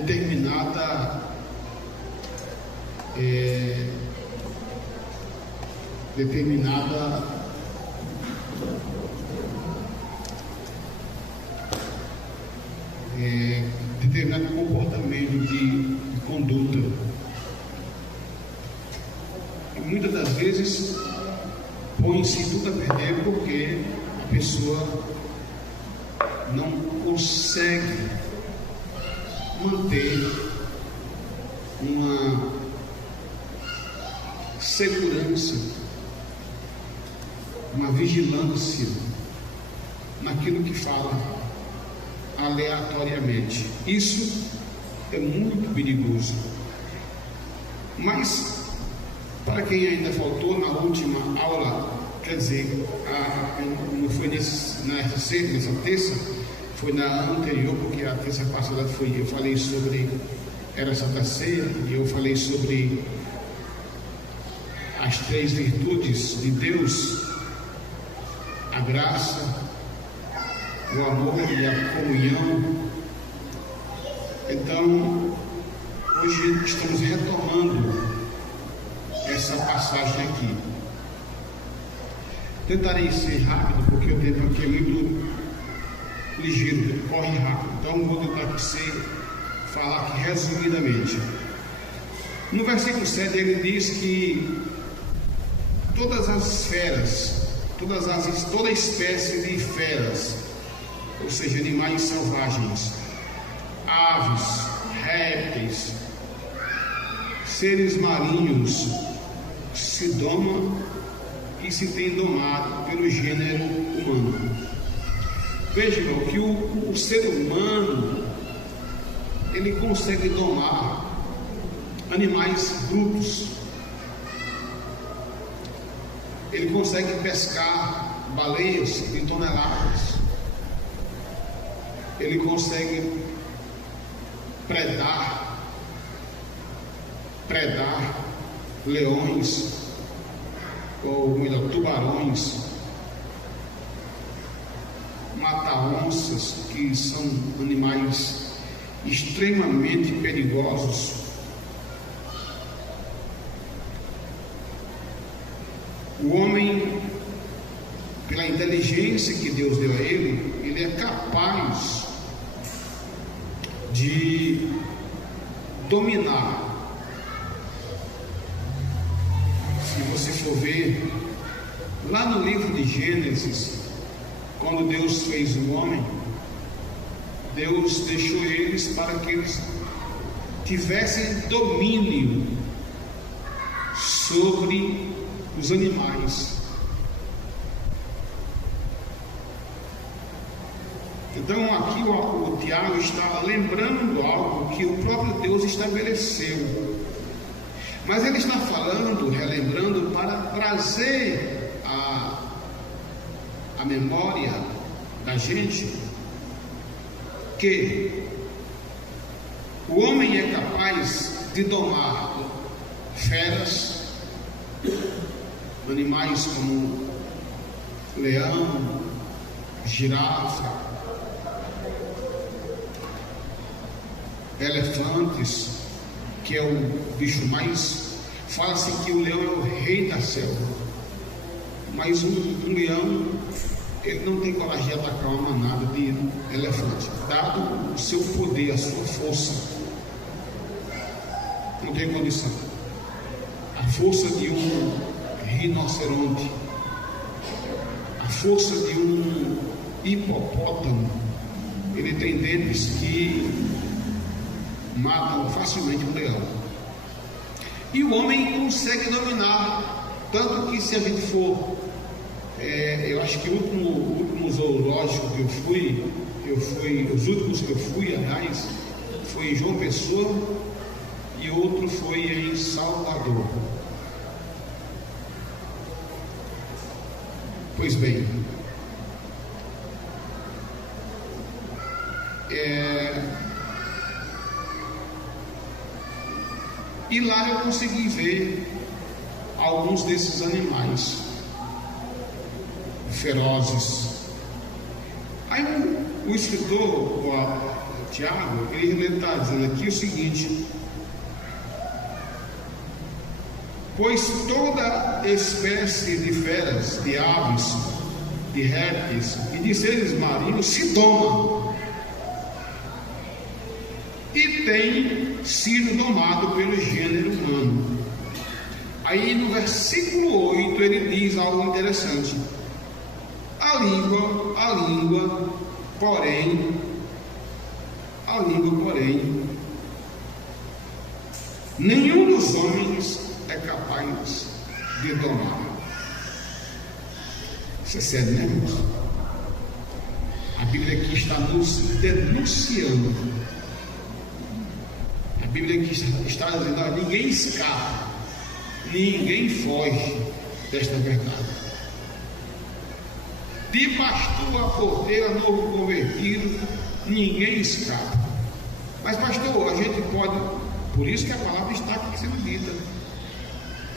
determinada determinado comportamento de conduta. E muitas das vezes põe-se tudo a perder porque a pessoa não consegue manter uma segurança, uma vigilância naquilo que fala aleatoriamente. Isso é muito perigoso. Mas, para quem ainda faltou na última aula, quer dizer, não foi nessa terça, foi na anterior, porque a terça passada eu falei sobre, era Santa Ceia, e eu falei sobre as 3 virtudes de Deus: a graça, o amor e a comunhão. Então, hoje estamos retomando essa passagem aqui. Tentarei ser rápido, porque o tempo aqui é muito ligeiro, corre rápido. Então, vou tentar falar aqui resumidamente. No versículo 7, ele diz que todas as feras, toda espécie de feras, ou seja, animais selvagens, aves, répteis, seres marinhos, se domam e se tem domado pelo gênero humano. Vejam que o ser humano, ele consegue domar animais brutos. Ele consegue pescar baleias de toneladas. Ele consegue predar leões, ou melhor, tubarões, matar onças, que são animais extremamente perigosos. O homem, pela inteligência que Deus deu a ele é capaz de dominar. Se você for ver lá no livro de Gênesis, quando Deus fez o homem, Deus deixou eles para que eles tivessem domínio sobre os animais. Então aqui o Tiago está lembrando algo que o próprio Deus estabeleceu, mas ele está falando, relembrando, para trazer a memória da gente que o homem é capaz de domar feras, animais como leão, girafa, elefantes, que é o bicho mais... Fala-se que o leão é o rei da selva, mas um leão, ele não tem coragem de atacar uma manada de elefante, dado o seu poder, a sua força. Não tem condição. A força de um rinoceronte, a força de um hipopótamo, ele tem dentes que matam facilmente um leão. E o homem consegue dominar, tanto que, se a gente for, eu acho que o último zoológico que os últimos que eu fui, aliás, foi em João Pessoa e outro foi em Salvador. Pois bem, e lá eu consegui ver alguns desses animais ferozes. Aí o escritor Tiago, ele está dizendo aqui o seguinte: pois toda espécie de feras, de aves, de répteis e de seres marinhos se doma e tem sido domado pelo gênero humano. Aí no versículo 8 ele diz algo interessante: a língua, porém, nenhum dos homens é capaz de domar. Isso é sério, né, irmãos? A Bíblia aqui está nos denunciando. A Bíblia aqui está dizendo: ninguém escapa, ninguém foge desta verdade. De pastor a porteira, novo convertido, ninguém escapa. Mas pastor, a gente pode, por isso que a palavra está aqui sendo dita,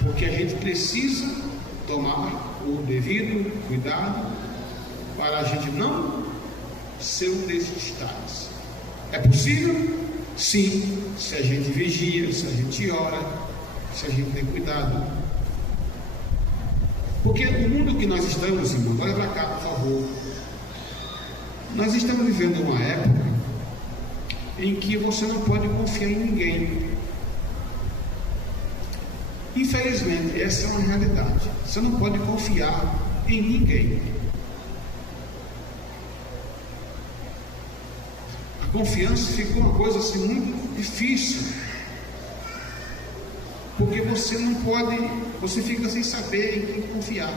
porque a gente precisa tomar o devido cuidado para a gente não ser um desses tais. É possível? Sim, se a gente vigia, se a gente ora, se a gente tem cuidado. Porque o mundo que nós estamos, irmão, olha para cá, por favor. Nós estamos vivendo uma época em que você não pode confiar em ninguém. Infelizmente, essa é uma realidade. Você não pode confiar em ninguém. A confiança ficou uma coisa assim muito difícil, porque você não pode, você fica sem saber em quem confiar.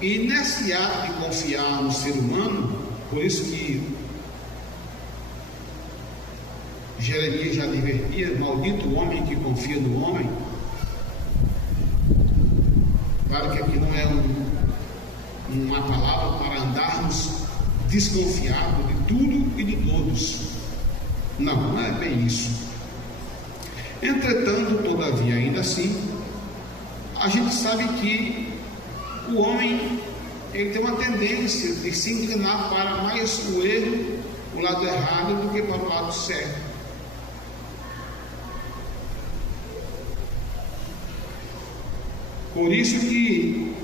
E nesse ato de confiar no ser humano, por isso que Jeremias já advertia: maldito o homem que confia no homem. Claro que aqui não é uma palavra para andarmos desconfiados de tudo e de todos. Não é bem isso. Entretanto, todavia, ainda assim, a gente sabe que o homem, ele tem uma tendência de se inclinar para mais o erro, o lado errado, do que para o lado certo. Por isso que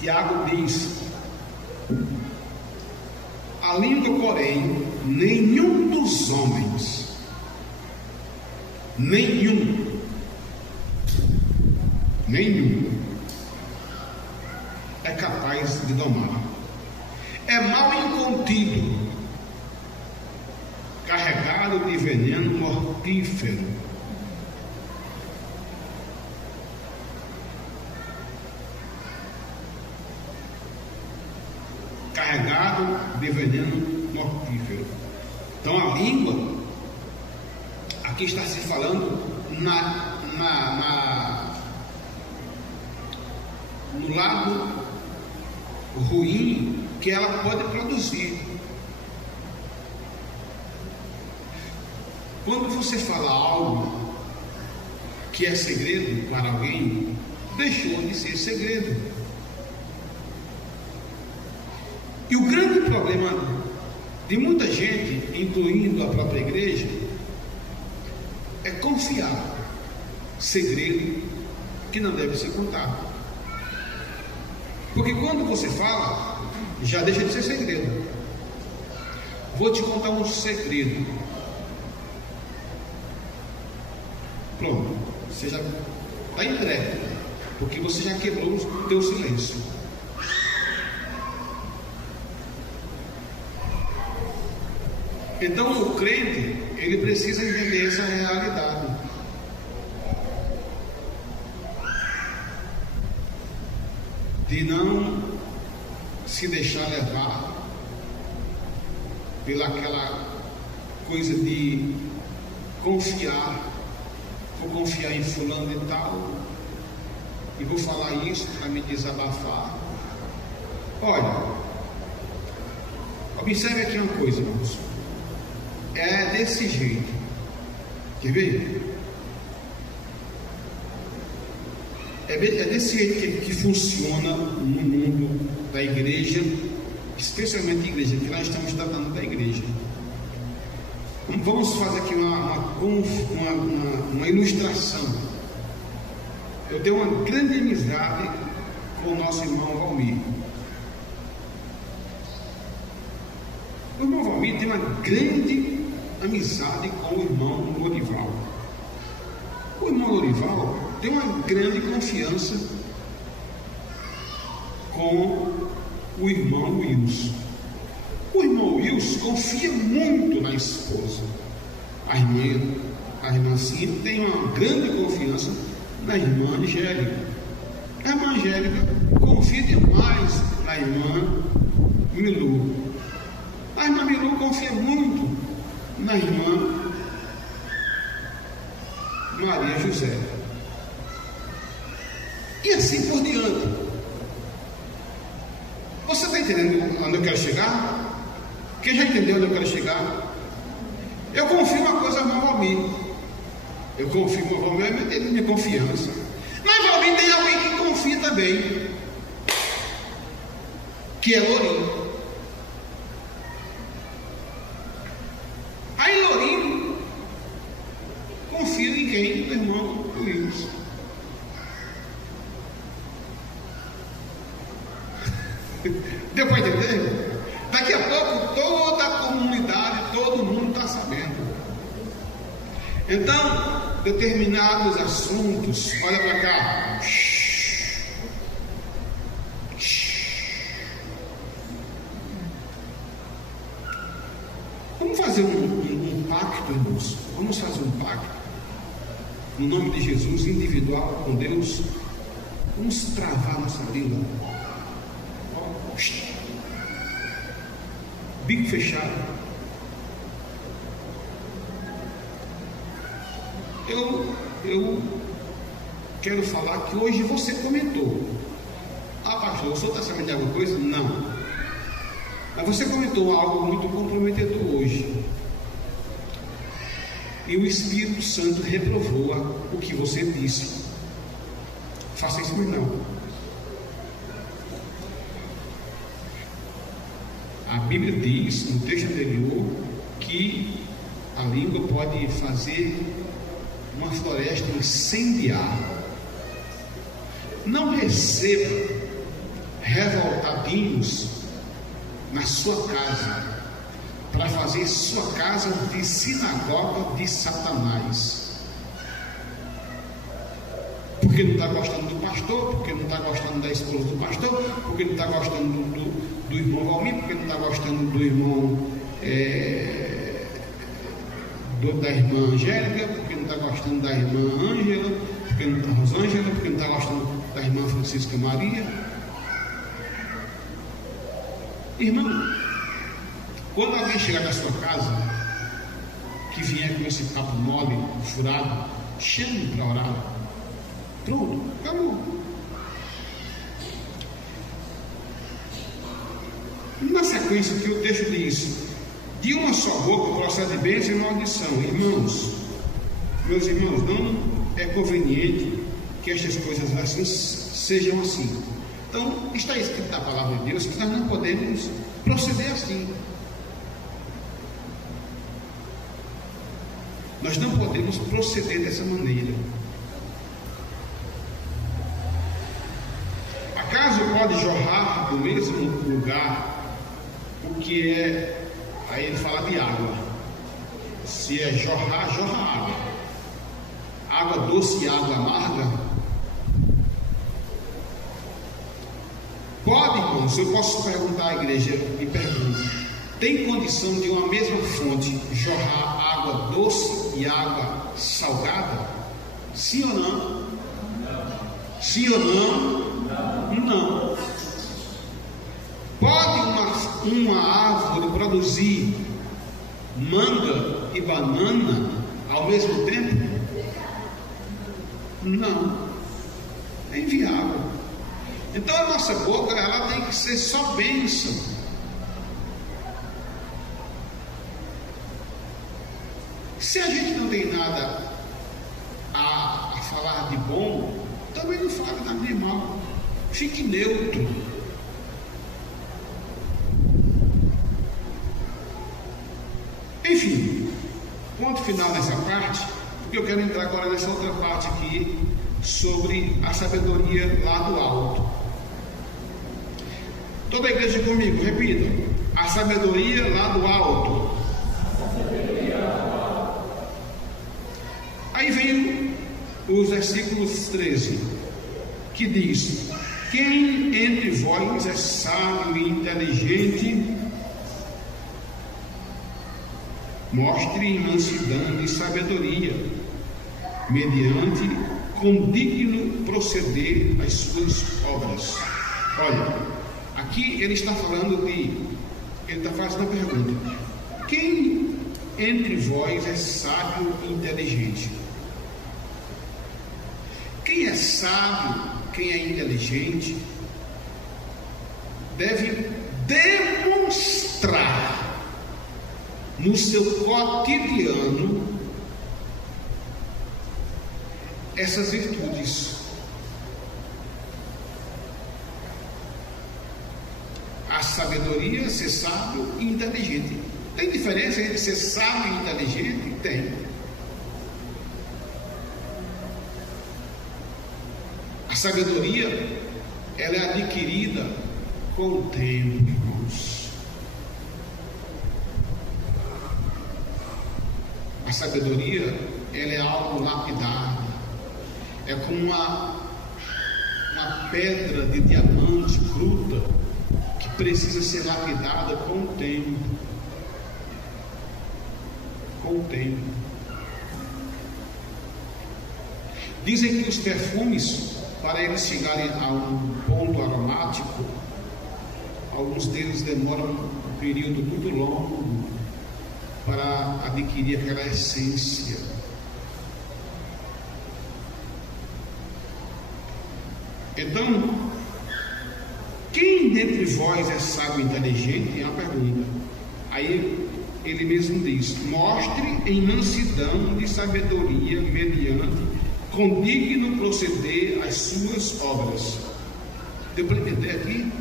Tiago diz: a língua, porém, nenhum dos homens, nenhum é capaz de domar. É mal incontido, carregado de veneno mortífero. Carregado de veneno mortífero. Então a língua, aqui está se falando no lado ruim que ela pode produzir. Quando você fala algo que é segredo para alguém, deixou de ser segredo. E o grande problema de muita gente, incluindo a própria igreja, é confiar segredo que não deve ser contado. Porque quando você fala, já deixa de ser segredo. Vou te contar um segredo. Pronto, você já está entregue, porque você já quebrou o teu silêncio. Então o crente, ele precisa entender essa realidade. De não se deixar levar pelaquela coisa de confiar. Vou confiar em fulano e tal, e vou falar isso para me desabafar. Olha, observe aqui uma coisa, irmãos. É desse jeito. Quer ver? É desse jeito que funciona no mundo da igreja, especialmente a igreja, que nós estamos tratando da igreja. Vamos fazer aqui uma ilustração. Eu tenho uma grande amizade com o nosso irmão Valmir. O irmão Valmir tem uma grande amizade com o irmão Lorival. O irmão Lorival tem uma grande confiança com o irmão Wilson. O irmão Wilson confia muito na esposa. A irmã Cíntia tem uma grande confiança na irmã Angélica. A irmã Angélica confia demais na irmã Milu. A irmã Milu confia muito na irmã Maria José. E assim por diante. Você está entendendo onde eu quero chegar? Quem já entendeu onde eu quero chegar? Eu confio uma coisa no Valmir. Eu confio no Valmir, ele tem minha confiança. Mas Valmir tem alguém que confia também, que é Lourinho. Aí Lourinho confia em quem? No irmão Wilson. Deu para entender? Daqui a pouco toda a comunidade, todo mundo está sabendo. Então, determinados assuntos, olha para cá. Vamos fazer um pacto, irmãos. Vamos fazer um pacto. No nome de Jesus, individual com Deus. Vamos travar nossa língua. Bico fechado. Eu quero falar que hoje você comentou. Ah, pastor, o senhor está sabendo de alguma coisa? Não. Mas você comentou algo muito comprometedor hoje. E o Espírito Santo reprovou o que você disse. Faça isso mais não. A Bíblia diz, no texto anterior, que a língua pode fazer uma floresta incendiar. Não receba revoltadinhos na sua casa, para fazer sua casa de sinagoga de Satanás. Porque não está gostando do pastor, porque não está gostando da esposa do pastor, porque não está gostando do irmão Valmir, porque não está gostando do irmão da irmã Angélica, porque não está gostando da irmã Ângela, porque não está Rosângela, porque não está gostando da irmã Francisca Maria. Irmão, quando alguém chegar na sua casa, que vier com esse papo mole, furado, chame para orar. Pronto, acabou. Na sequência que o texto diz: de uma só boca procede bênção e maldição. Irmãos, meus irmãos, não é conveniente que estas coisas assim sejam assim. Então, está escrito na palavra de Deus que nós não podemos proceder assim. Nós não podemos proceder dessa maneira. Acaso pode jorrar do mesmo lugar o que é, aí ele fala de água. Se é jorrar, jorra água. Água doce e água amarga. Pode, irmãos, eu posso perguntar à igreja e pergunto: tem condição de uma mesma fonte jorrar água doce e água salgada? Sim ou não? Sim ou não? Não. Pode uma árvore produzir manga e banana ao mesmo tempo? Não. É inviável. Então a nossa boca, ela tem que ser só bênção. Se a gente não tem nada a falar de bom, também não fale nada de mal. Fique neutro. quero entrar agora nessa outra parte aqui, sobre a sabedoria lá do alto. Toda a igreja comigo, repita: a sabedoria lá do alto. Aí vem os versículos 13, que diz: quem entre vós é sábio e inteligente, mostre mansidão e sabedoria, mediante condigno proceder às suas obras. Olha, aqui ele está falando ele está fazendo uma pergunta: quem entre vós é sábio e inteligente? Quem é sábio, quem é inteligente, deve demonstrar no seu cotidiano essas virtudes. A sabedoria, ser sábio e inteligente. Tem diferença entre ser sábio e inteligente? Tem. A sabedoria, ela é adquirida com o tempo, irmãos. A sabedoria, ela é algo lapidado. É como uma pedra de diamante bruta que precisa ser lapidada com o tempo. Com o tempo. Dizem que os perfumes, para eles chegarem a um ponto aromático, alguns deles demoram um período muito longo para adquirir aquela essência. Então, quem dentre vós é sábio e inteligente? É uma pergunta. Aí ele mesmo diz: mostre em mansidão de sabedoria mediante condigno proceder às suas obras. Deu para entender aqui?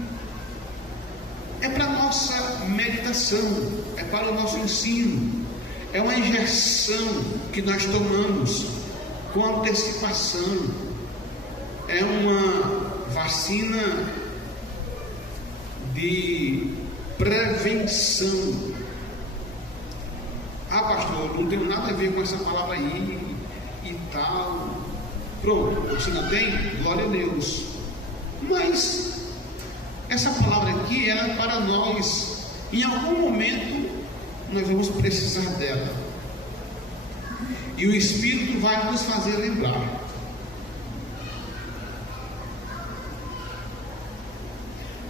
É para a nossa meditação, é para o nosso ensino, é uma injeção que nós tomamos com antecipação, é uma vacina de prevenção. Ah, pastor, não tem nada a ver com essa palavra aí e tal. Pronto, você não tem? Glória a Deus. Mas essa palavra aqui é para nós. Em algum momento nós vamos precisar dela. E o Espírito vai nos fazer lembrar.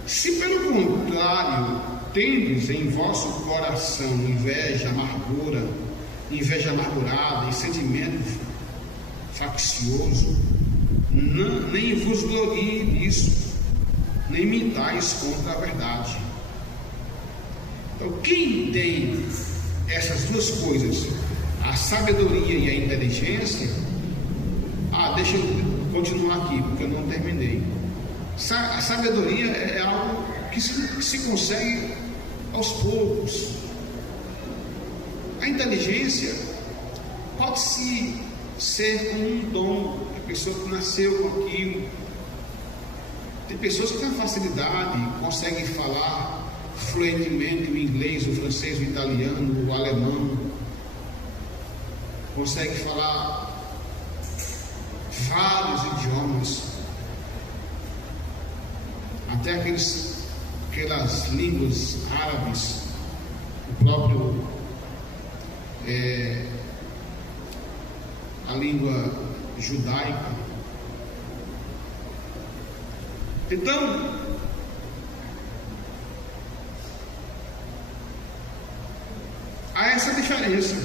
Se pelo contrário tendes em vosso coração inveja amargurada e sentimento faccioso, nem vos glorie nisso, nem mintais contra a verdade. Então, quem tem essas duas coisas, a sabedoria e a inteligência, deixa eu continuar aqui, porque eu não terminei. A sabedoria é algo que se consegue aos poucos. A inteligência pode-se ser como um dom, a pessoa que nasceu com aquilo. Tem pessoas que têm facilidade, conseguem falar fluentemente o inglês, o francês, o italiano, o alemão, conseguem falar vários idiomas, até aquelas línguas árabes, o próprio a língua judaica. Então, há essa diferença.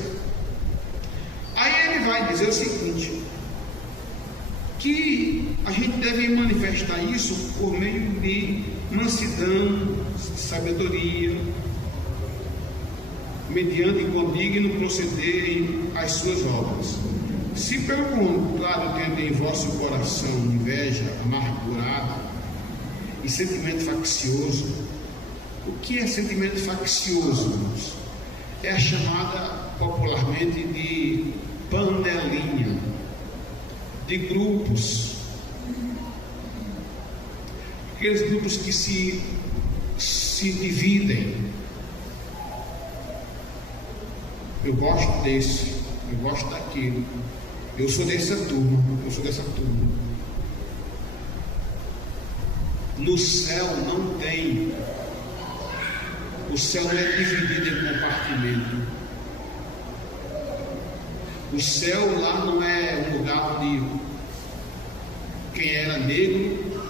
Aí ele vai dizer o seguinte, que a gente deve manifestar isso por meio de mansidão, sabedoria, mediante condigno proceder às suas obras. Se pelo contrário tende em vosso coração inveja amargurada e sentimento faccioso. O que é sentimento faccioso, irmãos? É a chamada popularmente de panelinha de grupos, aqueles grupos que se dividem. Eu gosto desse, eu gosto daquele, eu sou dessa turma, eu sou dessa turma. No céu não tem, o céu não é dividido em compartimento. O céu lá não é um lugar onde quem era negro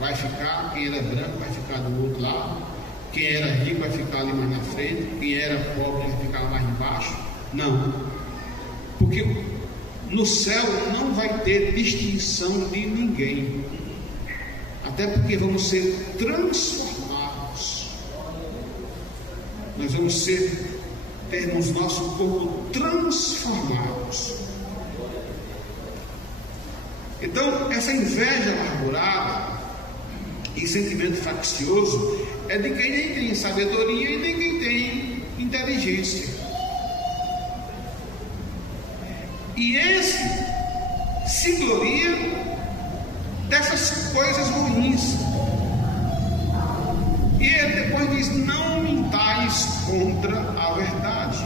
vai ficar, quem era branco vai ficar do outro lado, quem era rico vai ficar ali mais na frente, quem era pobre vai ficar mais embaixo. Não, porque no céu não vai ter distinção de ninguém, até porque vamos ser transformados. Nós vamos termos nosso corpo transformados. Então, essa inveja amargurada e sentimento faccioso é de quem nem tem sabedoria e nem quem tem inteligência. E esse se gloria dessas coisas ruins. E ele depois diz: não mintais contra a verdade.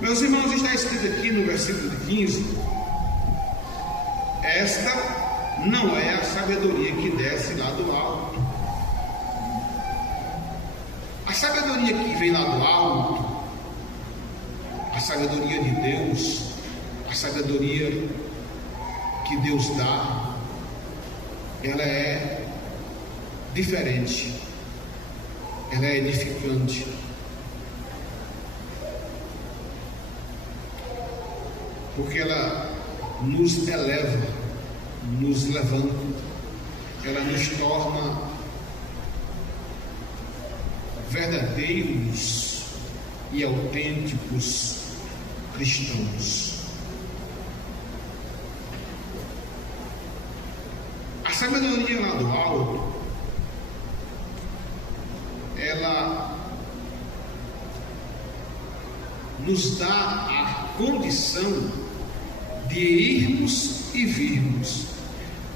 Meus irmãos, está escrito aqui no versículo 15: esta não é a sabedoria que desce lá do alto. A sabedoria que vem lá do alto, a sabedoria de Deus, a sabedoria que Deus dá, ela é diferente, ela é edificante. Porque ela nos eleva, nos levanta, ela nos torna verdadeiros e autênticos cristãos. A sabedoria lá do alto, ela nos dá a condição de irmos e virmos,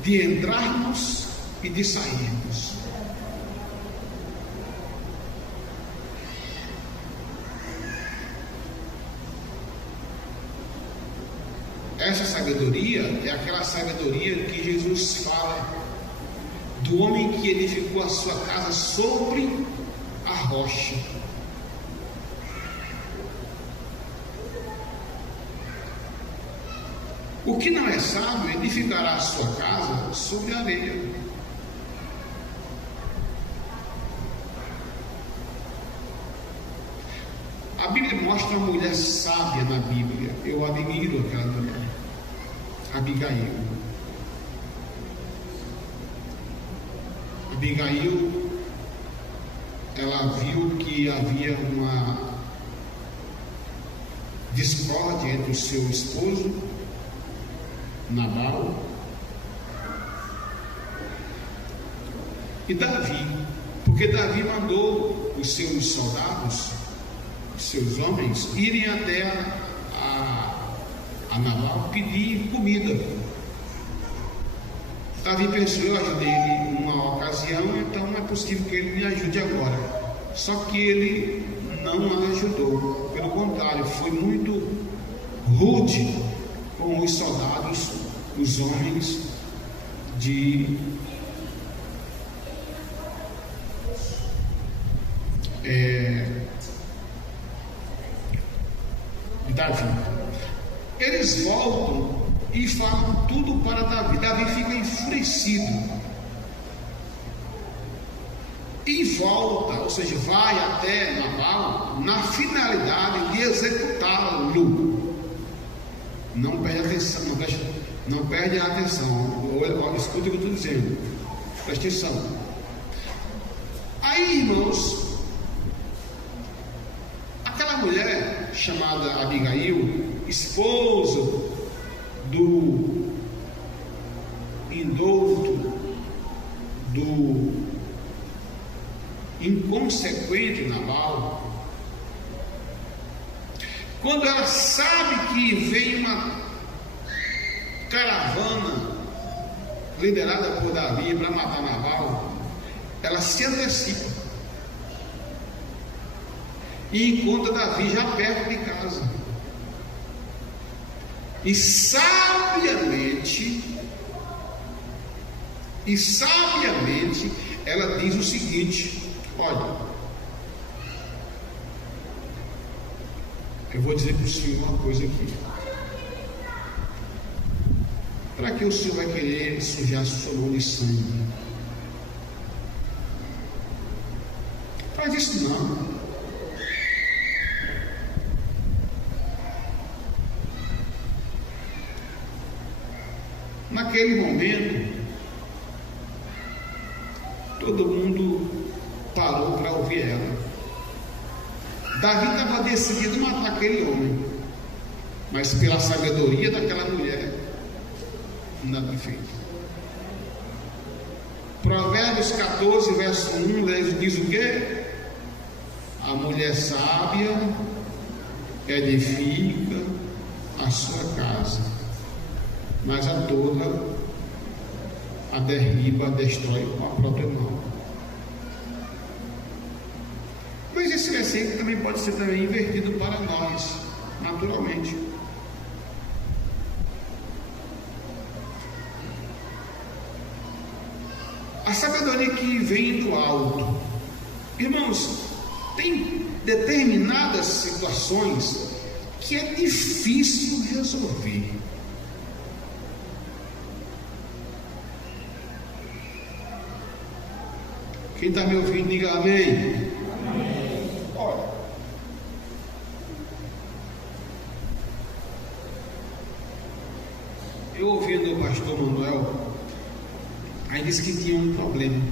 de entrarmos e de sairmos. Essa sabedoria é aquela sabedoria que Jesus fala do homem que edificou a sua casa sobre a rocha. O que não é sábio edificará a sua casa sobre a areia. A Bíblia mostra uma mulher sábia na Bíblia. Eu admiro aquela mulher, Abigail. Abigail, ela viu que havia uma discórdia entre o seu esposo Nabal e Davi, porque Davi mandou os seus soldados, os seus homens, irem até a Nabal pedir comida. Davi pensou: eu ajudei ele numa ocasião, então não é possível que ele me ajude agora. Só que ele não a ajudou, pelo contrário, foi muito rude com os soldados, os homens de Davi. Eles voltam e falam tudo para Davi. Davi fica enfurecido e volta, ou seja, vai até Nabal na finalidade de executá-lo. Não perde atenção, não perde a atenção. Olha, escuta o que eu estou dizendo, preste atenção. Aí, irmãos, aquela mulher chamada Abigail, esposa do indouto, do inconsequente Nabal, quando ela sabe que vem uma caravana liderada por Davi para matar Nabal, ela se antecipa e encontra Davi já perto de casa. E sabiamente, ela diz o seguinte: olha, eu vou dizer para o senhor uma coisa aqui. Para que o senhor vai querer sujar sua mão de sangue? Faz isso não. Naquele momento, todo mundo parou para ouvir ela. Davi estava decidido a matar aquele homem, mas pela sabedoria daquela mulher, nada foi feito. Provérbios 14, verso 1 diz o quê? A mulher sábia edifica a sua casa, mas a tola a derriba, a destrói com a própria mão. Mas esse versículo também pode ser também invertido para nós, naturalmente. A sabedoria que vem do alto. Irmãos, tem determinadas situações que é difícil resolver. Quem está me ouvindo, diga amém. Olha, eu ouvindo o pastor Manuel, aí disse que tinha um problema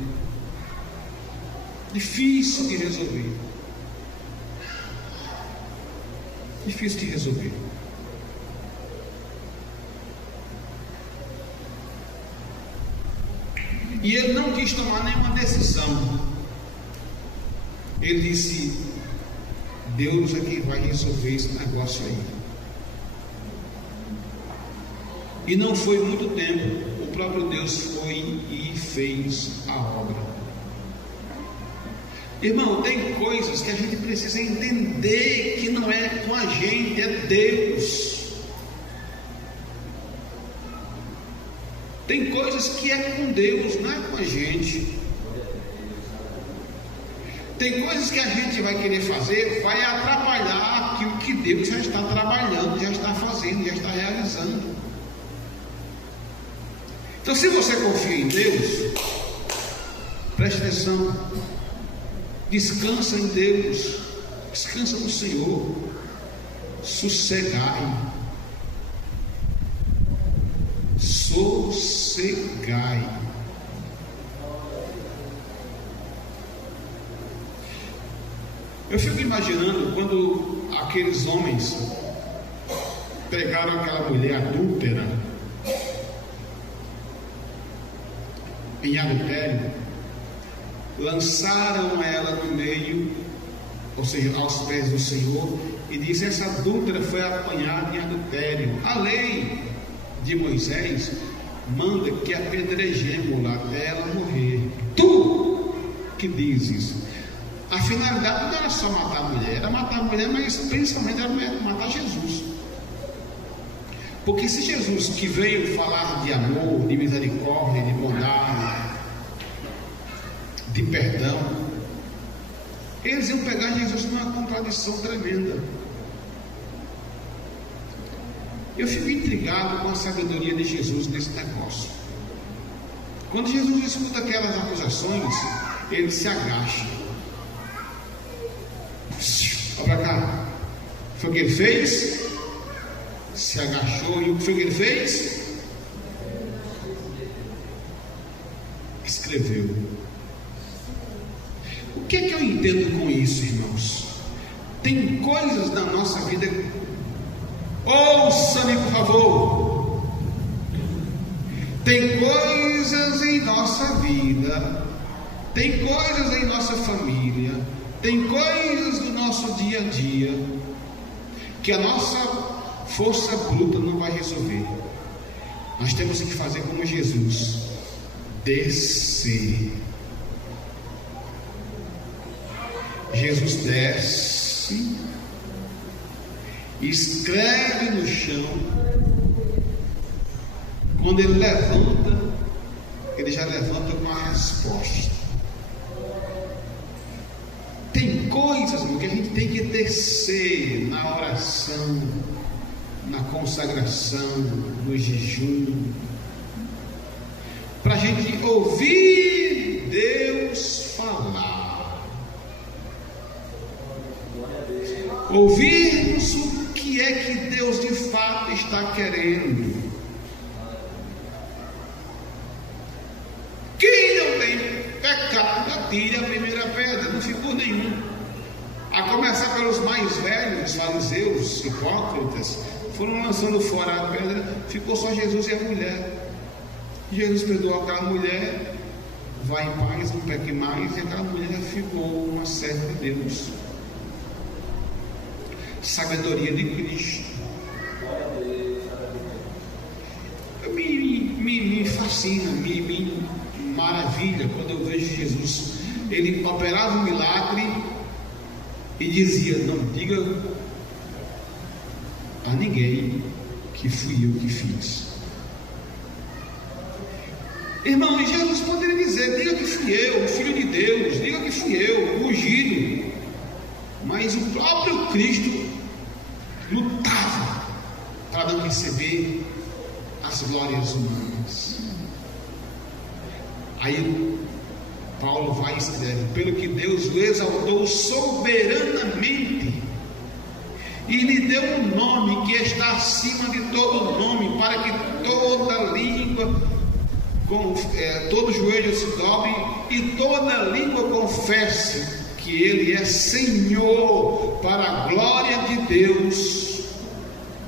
difícil de resolver. Difícil de resolver. E ele não quis tomar nenhuma decisão. Ele disse: Deus é quem vai resolver esse negócio aí. E não foi muito tempo, o próprio Deus foi e fez a obra. Irmão, tem coisas que a gente precisa entender que não é com a gente, é Deus. Tem coisas que é com Deus, não é com a gente. Tem coisas que a gente vai querer fazer, vai atrapalhar aquilo que Deus já está trabalhando, já está fazendo, já está realizando. Então, se você confia em Deus, preste atenção, descansa em Deus, descansa no Senhor, sossegai. Sossegai. Eu fico imaginando quando aqueles homens pegaram aquela mulher adúltera em adultério, lançaram ela no meio, ou seja, aos pés do Senhor, e disse: essa adúltera foi apanhada em adultério. A lei de Moisés manda que apedrejemos até ela morrer. Tu que dizes? A finalidade não era só matar a mulher, era matar a mulher, mas principalmente era matar Jesus. Porque se Jesus, que veio falar de amor, de misericórdia, de bondade, de perdão, eles iam pegar Jesus numa contradição tremenda. Eu fico intrigado com a sabedoria de Jesus nesse negócio. Quando Jesus escuta aquelas acusações, ele se agacha. Olha para cá. Foi o que ele fez? Se agachou. E o que foi que ele fez? Escreveu. O que é que eu entendo com isso, irmãos? Tem coisas na nossa vida. Ouça-me, por favor. Tem coisas em nossa vida, tem coisas em nossa família, tem coisas do nosso dia a dia que a nossa força bruta não vai resolver. Nós temos que fazer como Jesus: descer. Jesus desce, escreve no chão. Quando ele levanta, ele já levanta com a resposta. Tem coisas que a gente tem que descer na oração, na consagração, no jejum, para a gente ouvir Deus falar, ouvirmos o que é que Deus de fato está querendo. Quem não tem pecado, atire a primeira pedra. Não ficou nenhum. A começar pelos mais velhos, os fariseus, hipócritas, foram lançando fora a pedra. Ficou só Jesus e a mulher. Jesus perdoou aquela mulher, vai em paz, não peque mais, e aquela mulher ficou uma serva de Deus. Sabedoria de Cristo. Me fascina, me maravilha quando eu vejo Jesus. Ele operava um milagre e dizia: não diga a ninguém que fui eu que fiz. Irmão, Jesus poderia dizer: diga que fui eu, o Filho de Deus, diga que fui eu, o ungido. Mas o próprio Cristo lutava para não receber as glórias humanas. Aí Paulo vai e escreve: pelo que Deus o exaltou soberanamente e lhe deu um nome que está acima de todo nome, para que toda língua, todo joelho se dobre e toda língua confesse que Ele é Senhor, para a glória de Deus.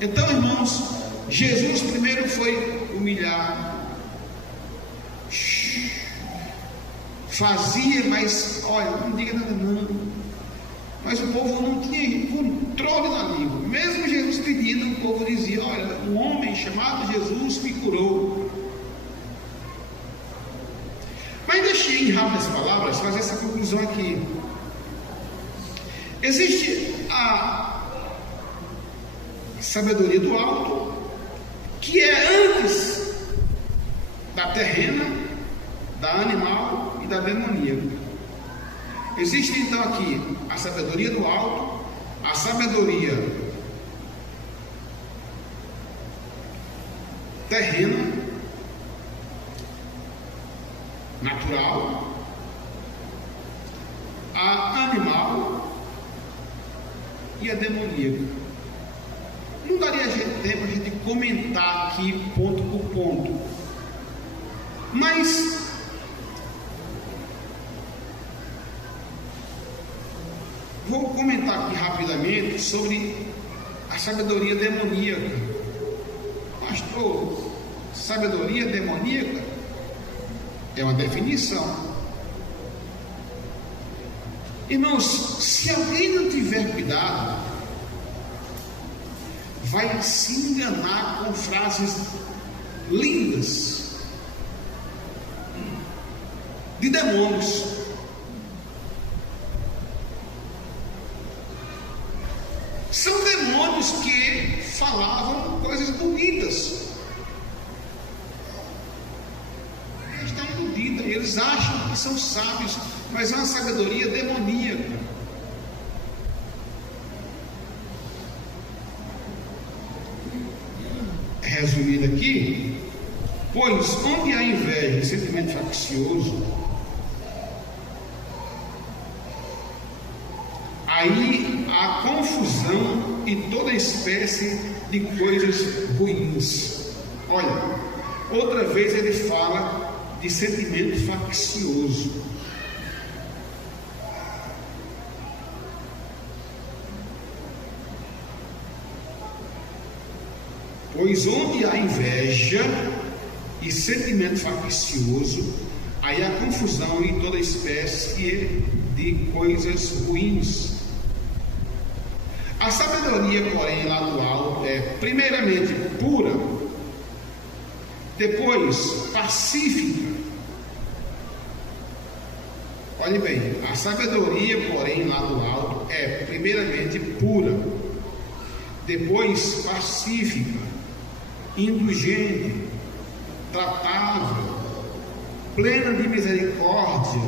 Então, irmãos, Jesus primeiro foi humilhar, fazia, mas olha, não diga nada não. Mas o povo não tinha controle na língua. Mesmo Jesus pedindo, o povo dizia: olha, um homem chamado Jesus me curou. Mas deixei em rápidas palavras fazer essa conclusão aqui. Existe a sabedoria do alto, que é antes da terrena, da animal e da demoníaca. Existe então aqui a sabedoria do alto, a sabedoria terrena, natural, a animal e a demoníaca. Não daria tempo a gente comentar aqui ponto por ponto, mas vou comentar aqui rapidamente sobre a sabedoria demoníaca. Pastor, sabedoria demoníaca é uma definição. Irmãos, se alguém não tiver cuidado, vai se enganar com frases lindas de demônios. São demônios que falavam coisas bonitas. Eles estão iludidos, eles acham que são sábios, mas é uma sabedoria demoníaca. Resumindo aqui: pois onde há inveja e sentimento faccioso, aí há confusão e toda espécie de coisas ruins. Olha, outra vez ele fala de sentimento faccioso. Pois onde há inveja e sentimento faccioso, aí há confusão e toda espécie de coisas ruins. A sabedoria, porém, lá do alto é primeiramente pura, depois pacífica. Olhe bem, a sabedoria, porém, lá do alto é primeiramente pura, depois pacífica, indulgente, tratável, plena de misericórdia,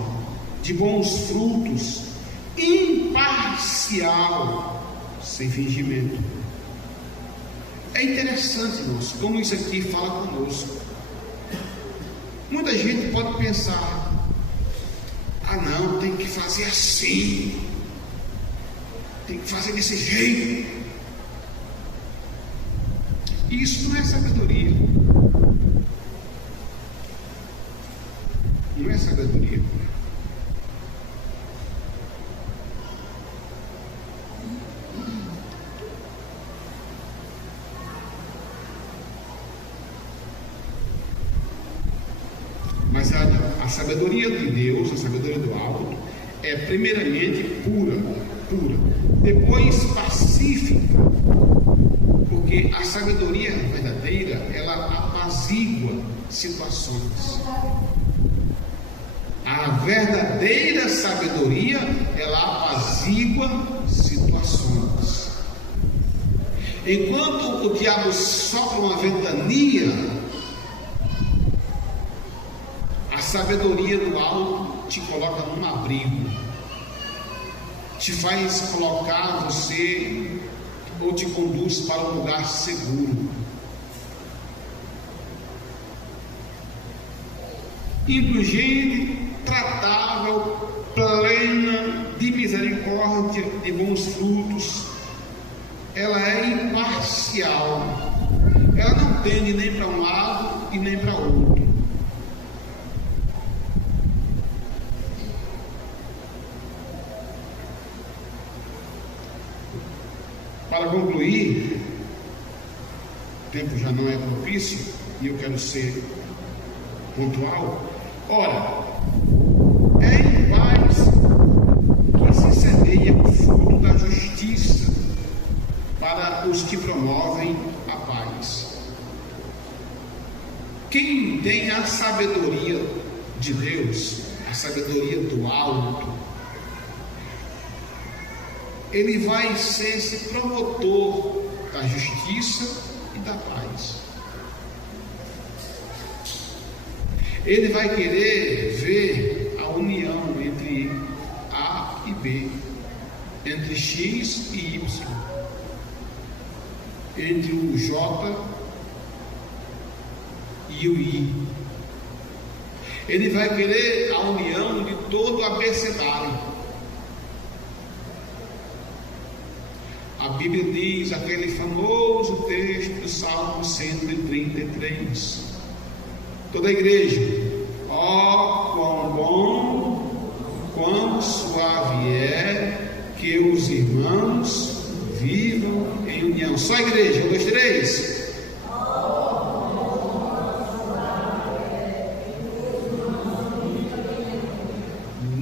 de bons frutos, imparcial, sem fingimento. É interessante, irmãos, como isso aqui fala conosco. Muita gente pode pensar: ah não, tem que fazer assim, tem que fazer desse jeito. Isso não é sabedoria. Não é sabedoria. Mas a sabedoria de Deus, a sabedoria do alto, é primeiramente pura, depois pacífica, porque a sabedoria verdadeira, ela apazigua situações. A verdadeira sabedoria, ela apazigua situações. Enquanto o diabo sopra uma ventania, a sabedoria do alto te coloca num abrigo, te faz colocar você, ou te conduz para um lugar seguro. Indulgente, tratável, plena de misericórdia, de bons frutos. Ela é imparcial. Ela não tende nem para um lado e nem para outro. Para concluir, o tempo já não é propício e eu quero ser pontual. Ora, é em paz que se semeia o fruto da justiça para os que promovem a paz. Quem tem a sabedoria de Deus, a sabedoria do alto, ele vai ser esse promotor da justiça e da paz. Ele vai querer ver a união entre A e B, entre X e Y, entre o J e o I. Ele vai querer a união de todo o abecedário. A Bíblia diz, aquele famoso texto do Salmo 133. Toda a igreja: ó, quão bom, quão suave é que os irmãos vivam em união. Só a igreja, 1, 2, 3.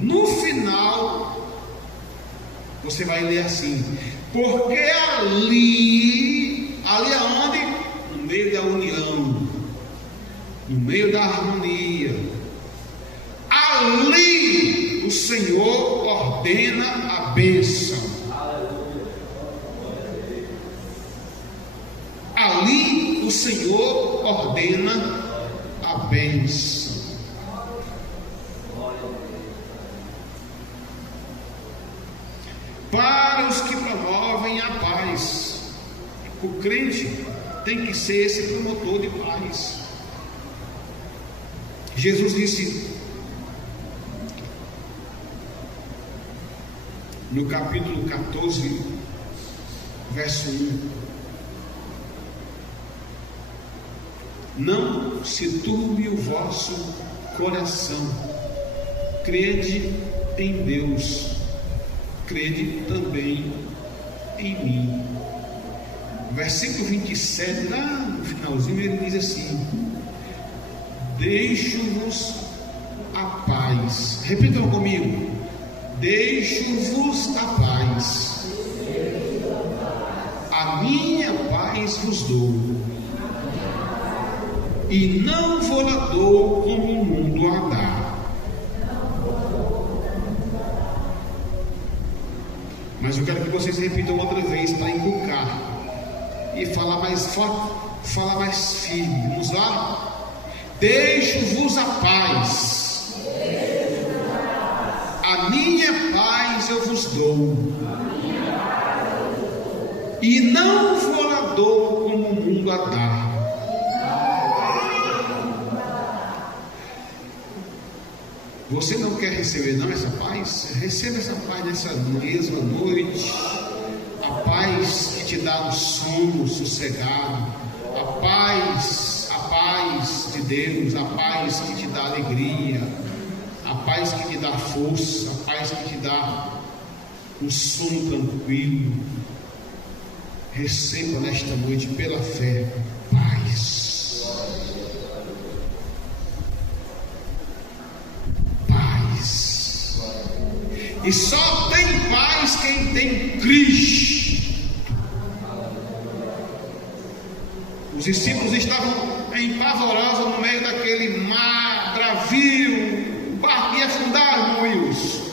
No final, você vai ler assim: porque ali aonde? No meio da união, no meio da harmonia, ali o Senhor ordena a bênção. Ali o Senhor ordena a bênção. Para os que promovem a paz, o crente tem que ser esse promotor de paz. Jesus disse no capítulo 14, verso 1: não se turbe o vosso coração, crede em Deus, crede também em mim. Versículo 27, lá no finalzinho, ele diz assim: deixo-vos a paz. Repitam comigo: deixo-vos a paz. a minha paz vos dou, e não vou-la dou como o mundo a dá. Mas eu quero que vocês repitam outra vez para inculcar e falar mais forte, falar mais firme. Vamos lá? Deixo-vos a paz, a minha paz eu vos dou, e não vou-la dou como o mundo a dá. Você não quer receber não essa paz? Receba essa paz nessa mesma noite. A paz que te dá um sono sossegado, a paz de Deus, a paz que te dá alegria, a paz que te dá força, a paz que te dá um sono tranquilo. Receba nesta noite pela fé paz. E só tem paz quem tem Cristo. Os discípulos estavam empavorosos no meio daquele mar bravio, o barco ia afundar, irmãos.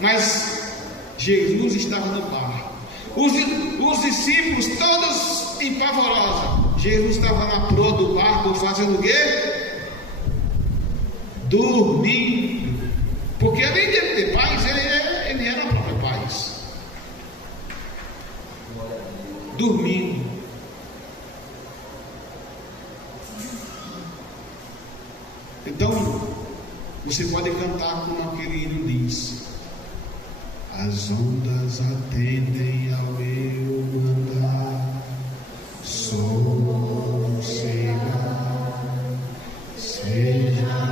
Mas Jesus estava no barco. Os discípulos todos empavorosos. Jesus estava na proa do barco fazendo o quê? Dormindo. Porque além de ter paz, ele era a própria paz. Dormindo. Então, você pode cantar como aquele hino diz: as ondas atendem ao meu andar, sossegado, seja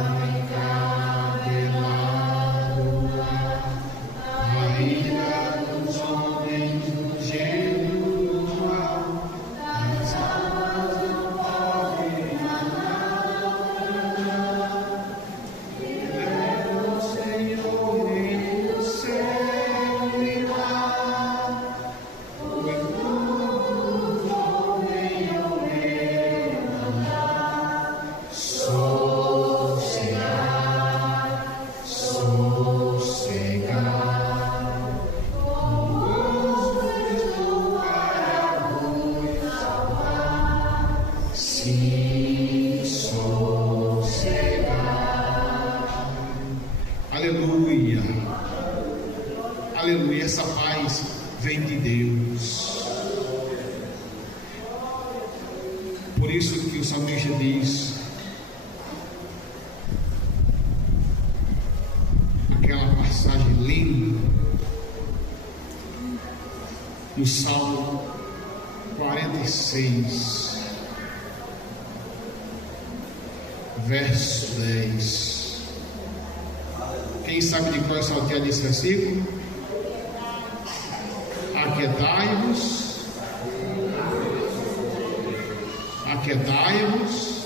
aleluia, essa paz vem de Deus. Por isso que o salmista diz, aquela passagem linda, no Salmo 46, verso 10. Quem sabe de qual é o salteado desse versículo? Aquietai-vos, aquietai-vos,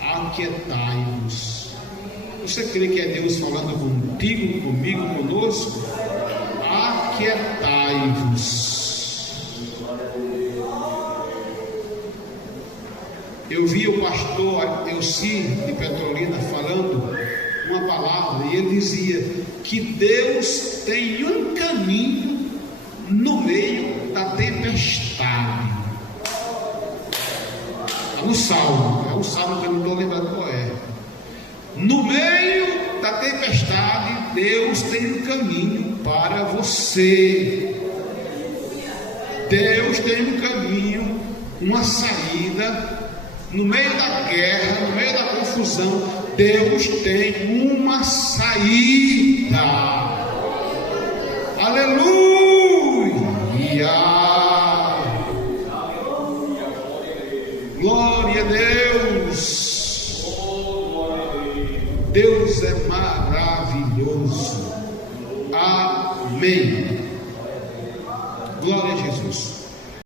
aquietai-vos. Você crê que é Deus falando contigo, comigo, conosco? Aquietai-vos. Eu vi o pastor Elci de Petrolina falando uma palavra e ele dizia que Deus tem um caminho no meio da tempestade. Está no Salmo, é um Salmo que eu não estou lembrando qual é. No meio da tempestade, Deus tem um caminho para você. Deus tem um caminho, uma saída. No meio da guerra, no meio da confusão, Deus tem uma saída. Aleluia! Glória a Deus! Deus é maravilhoso. Amém.